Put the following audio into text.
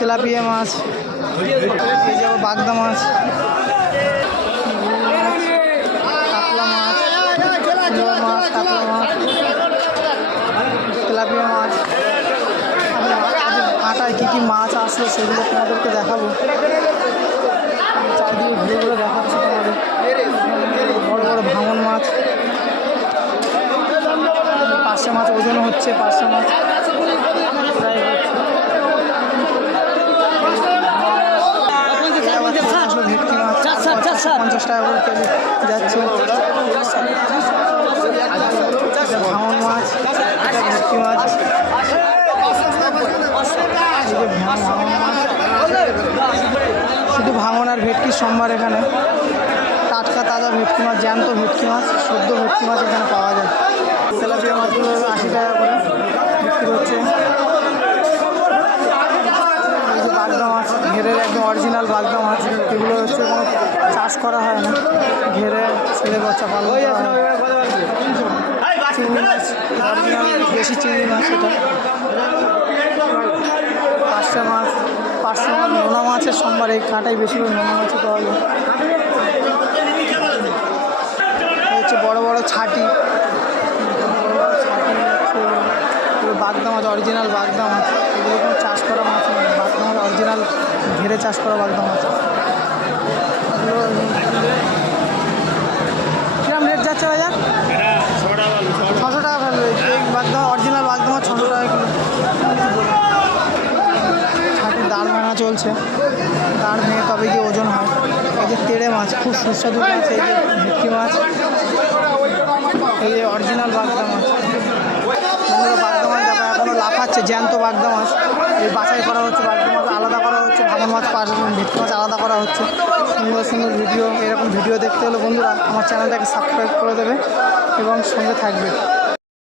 Tilapia মাছ, এই যে বাগদা মাছ, কাতলা মাছ, সিলভার মাছ, কাতলা মাছ, তেলাপিয়া মাছ। আটায় কী কী মাছ আসলো সেগুলো তোমাদেরকে দেখাবো। চারদিকে ঘুরে ঘুরে দেখাচ্ছি তোমাদের। বড় বড় ভাঙন মাছ, পার্শে মাছ ওজন হচ্ছে, পার্শে মাছ প্রায় ভেটকি মাছ 50 টাকা করে কেজি যাচ্ছে। ভাঙন মাছ, ভেটকি মাছ, শুধু ভাঙন আর ভেটকির সম্ভার এখানে। টাটকা তাজা ভেটকি মাছ, জ্যান্ত ভেটকি মাছ, সদ্য ভেটকি মাছ এখানে পাওয়া যায়। তেলাপিয়া মাছগুলো 80 টাকা করে বিক্রি হচ্ছে। এই যে বাগদা মাছ, ঘেরের একদম অরিজিনাল বাগদা মাছ, এগুলো হচ্ছে কোনো চাষ করা হয় না, ঘেরে ছেলে বাচ্চা পালন করা হয়। চিংড়ি মাছ, অরিজিনাল দেশি চিংড়ি মাছ এটা। পার্শে মাছ, নোনা মাছের সম্ভার, এই কাঁটাই বেশি করে নোনা মাছই পাওয়া যায়। হচ্ছে বড় বড় ছাটি, বাগদা মাছ, অরিজিনাল বাগদা মাছ, এগুলো কোনো চাষ করা মাছ নয়, বাগদা মাছ অরিজিনাল ঘেরে চাষ করা বাগদা মাছ। এগুলো কিরম রেট যাচ্ছে বাজার? 600 টাকা ফেলবে। এই বাগদা অরিজিনাল বাগদা মাছ 600 টাকা কিলো। ছাটির দাঁড় ভাঙা চলছে, দাঁড় ভেঙে তবে গিয়ে ওজন হয়। এই যে তেড়ে মাছ, খুব সুস্বাদু মাছ, এই যে ভেটকি মাছ, এই যে অরিজিনাল বাগদা মাছ। বাগদা মাছ দেখা এখনও লাফাচ্ছে, জ্যান্ত বাগদা মাছ। এই বাছাই করা হচ্ছে, বাগদা মাছ আলাদা করা হচ্ছে, ভাঙন মাছ, ভেটকি মাছ আলাদা করা হচ্ছে। সুন্দর সুন্দর ভিডিও, এরকম ভিডিও দেখতে হলে বন্ধুরা আমার চ্যানেলটাকে সাবস্ক্রাইব করে দেবে এবং সঙ্গে থাকবে।